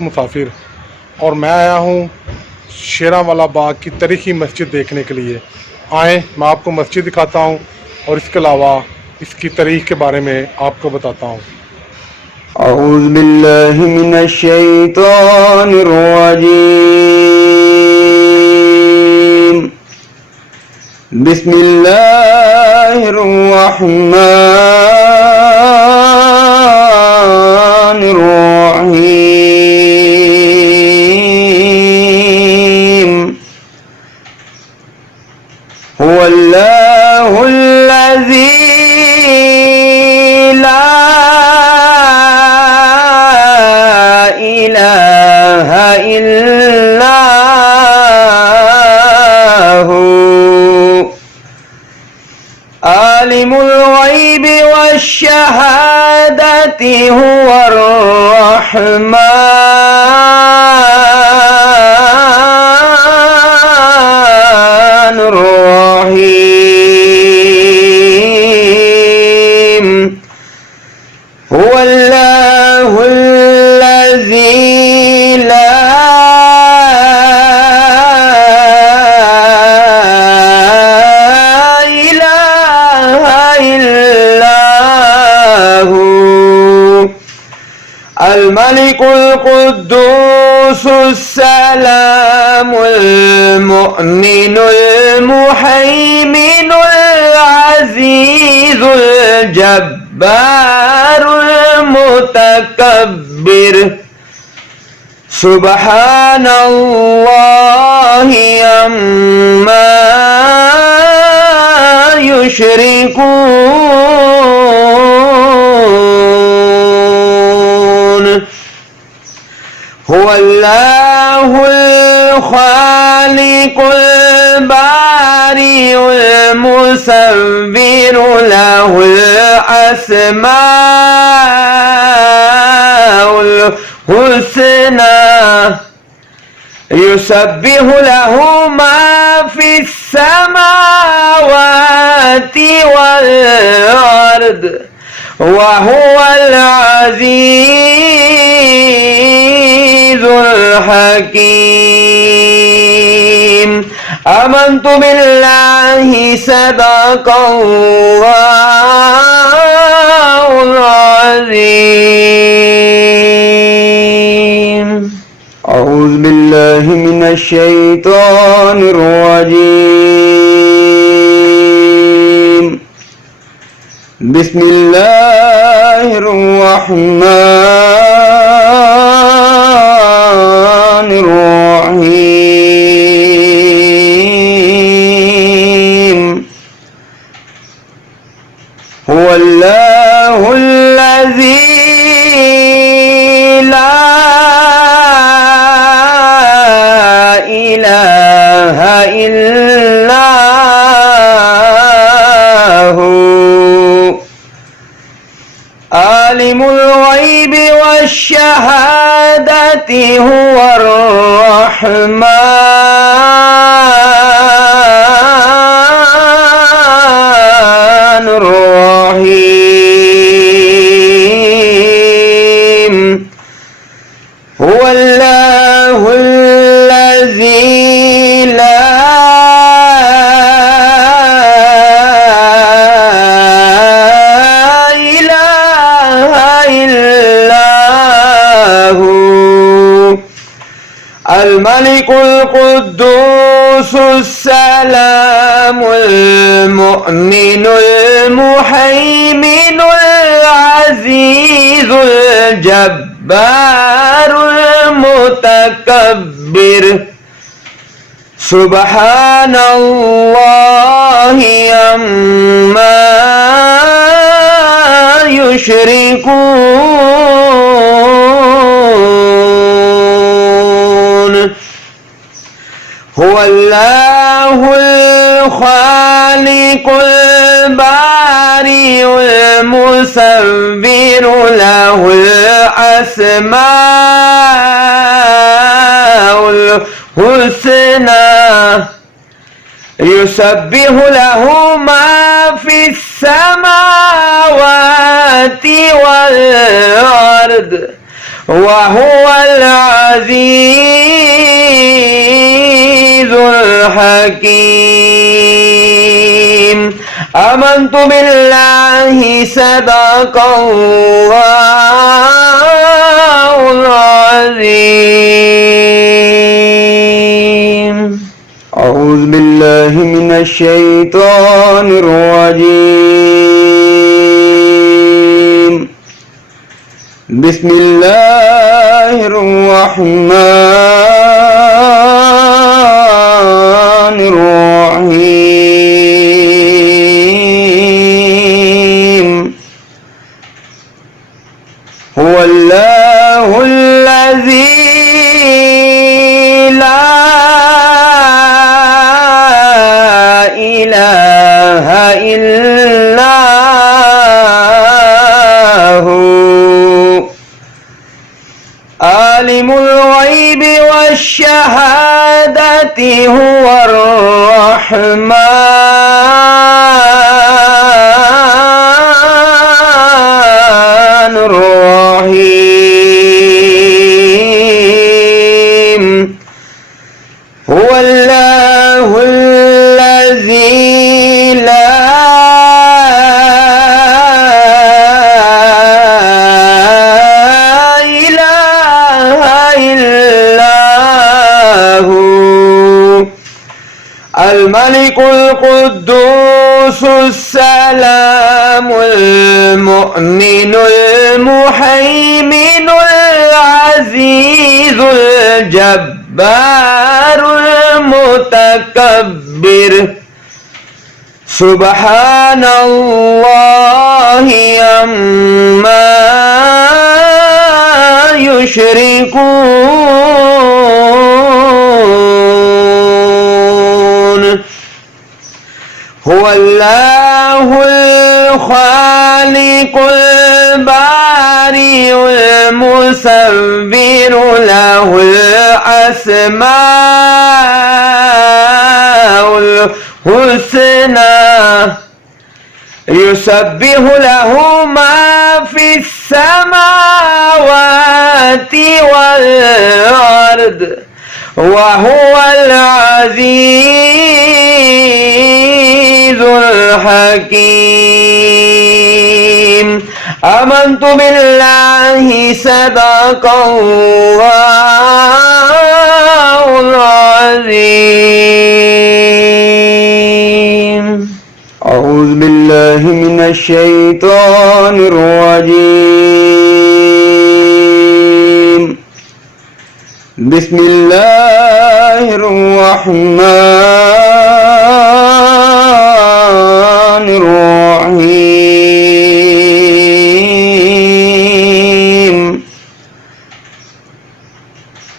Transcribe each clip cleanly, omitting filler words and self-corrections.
ख़ास मुसाफिर और मैं आया हूँ शेरांवाला बाग की तारीखी मस्जिद देखने के लिए। आएँ मैं आपको मस्जिद दिखाता हूँ और इसके अलावा इसकी तारीख के बारे में आपको बताता हूँ। अऊज़ु बिल्लाहि मिनश शैतानिर रजीम। बिस्मिल्लाहिर रहमानिर रहीम। हुवल्लाहुल्लज़ी ला इलाहा इल्ला हू आलिमुल गैबि वश्शहादति हुवर रहमानुर रहीम। हुवल्लाहुल्लज़ी ला इलाहा इल्ला हू अल मलिकुल कुद्दूसुस सलामुल मुअमिनुल मुहैमिनुल अज़ीज़ुल जब्बारुल मुतकब्बिर। सुब्हानल्लाहि अम्मा युशरिकून। हुवल्लाहुल खालिकुल बारिउल मुसव्विरु लहुल अस्माउल हुस्ना युसब्बिहु लहु मा फिस समावाति वल अर्द व हुवल अज़ीज़ुल हकीम। आमन्तु बिल्लाहि सदक़ल्लाहुल अज़ीम। अऊज़ु बिल्लाहि मिनश शैतानिर रजीम। बिस्मिल्लाहिर रहमानिर रहीम। हुवल्लाहुल्लज़ी ला इलाहा इल्ला हू आलिमुल गैबि वश्शहादति हुवर रहमानुर रहीम। हुवल्लाहुल्लज़ी ला इलाहा इल्ला हू अल मलिकुल कुद्दूसुस सलामुल मुअमिनुल मुहैमिनुल अज़ीज़ुल जब्बारुल मुतकब्बिर। सुब्हानल्लाहि अम्मा युशरिकून। हुवल्लाहुल खालिकुल बारिउल मुसव्विरु लहुल अस्माउल हुस्ना युसब्बिहु लहु मा फिस समावाति वल अर्द وهو العزيز الحكيم. آمنت بالله صدق الله العظيم. أعوذ بالله من الشيطان الرجيم. بسم الله الرحمن الرحيم. هو الله الذي لا إله إلا هو عالم الغيب والشهادة هو الرحمن الرحيم. هو الله الذي لا إله إلا هو الملك القدوس السلام المؤمن المهيمن العزيز الجبار المتكبر. سبحان الله عما يشركون. هو الله الخالق البارئ المصور له الأسماء الحسنى يسبح له ما في السماوات والأرض وهو العزيز الحكيم. آمنت بالله صدق الله العظيم. أعوذ بالله من الشيطان الرجيم. بسم الله الرحمن الرحيم.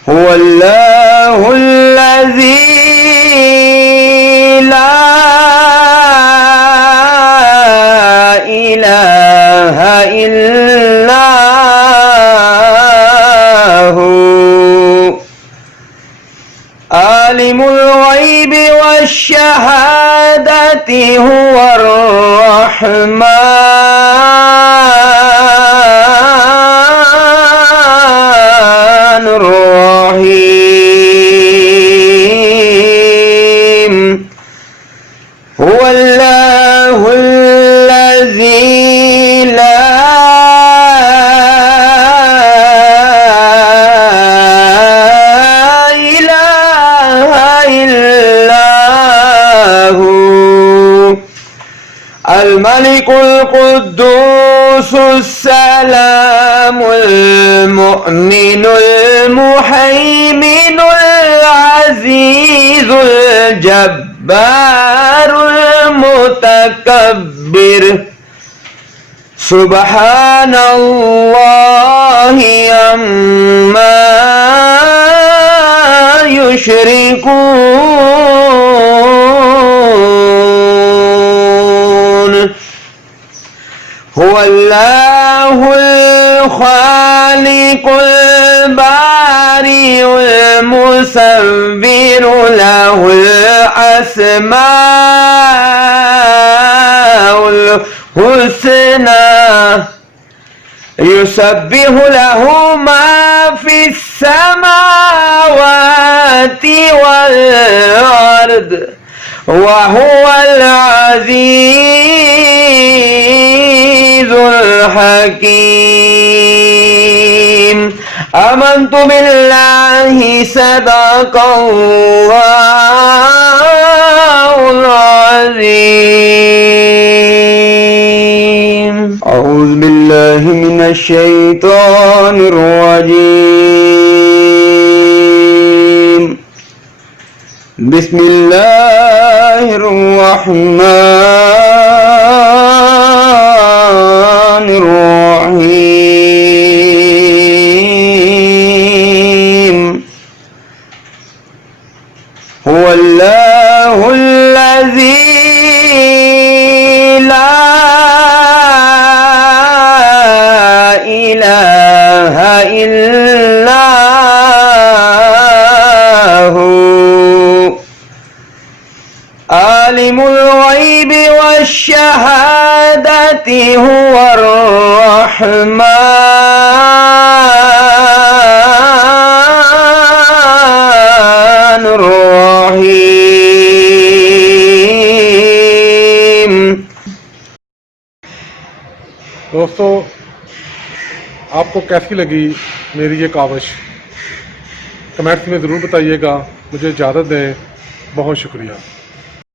هو الله الذي لا إله إلا هو عالم الغيب والشهادة هو الرحمن الرحيم. هو الله الذي لا إله إلا هو الملك القدوس السلام المؤمن المهيمن العزيز الجبار المتكبر. سبحان الله عما يشركون. هو الله الخالق البارئ المصور له الأسماء الحسنى يسبح له ما في السماوات والأرض وهو العزيز الحكيم. آمنت بالله صدق الله العظيم. أعوذ بالله من الشيطان الرجيم. بسم الله الرحمن الرحيم. هو الله الذي لا إله إلا هو عالم الغيب والشهادة هو الرحمن الرحيم. दोस्तों, आपको कैसी लगी मेरी ये काविश कमेंट्स में ज़रूर बताइएगा। मुझे इजाज़त दें। बहुत शुक्रिया।